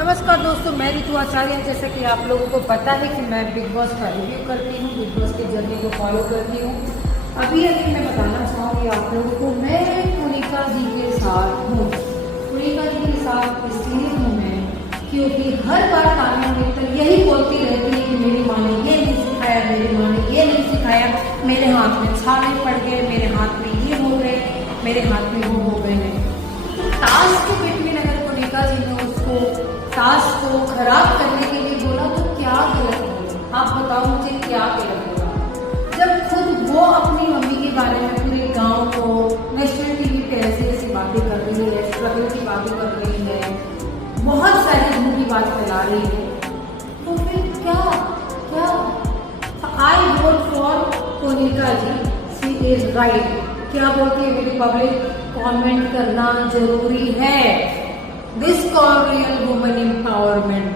नमस्कार दोस्तों, मैं रितु आचार्य। जैसे कि आप लोगों को पता है कि मैं बिग बॉस का रिव्यू करती हूँ, बिग बॉस की जर्नी को फॉलो करती हूँ। अभी मैं बताना चाहूँगी आप लोगों को, मैं कोनिका जी के साथ हूँ। कोनिका जी के साथ इसलिए हूँ मैं क्योंकि हर बार ताना मिलकर यही बोलती रहती है कि मेरी माँ ने ये नहीं सिखाया, मेरी माँ ने ये नहीं सिखाया, मेरे हाथ में छाले पड़ गए, मेरे हाथ में ये हो गए, मेरे हाथ में वो हो गए हैं। तो टास्क के बिटवीन अगर कोनिका जी ने उसको टास्क को खराब करने के लिए बोला तो क्या गलत बोला? आप बताओ मुझे, क्या गलत बोला? जब खुद वो अपनी मम्मी के बारे में पूरे गांव को नेशनल टीवी पे ऐसी ऐसी बातें कर रही है, स्ट्रगल की बातें कर रही है, बहुत सारी झूठी बात फैला रही है, तो फिर क्या क्या I vote for Konika ji, she is right. क्या बोलती है मेरी पब्लिक? कमेंट करना जरूरी है। This called real woman empowerment.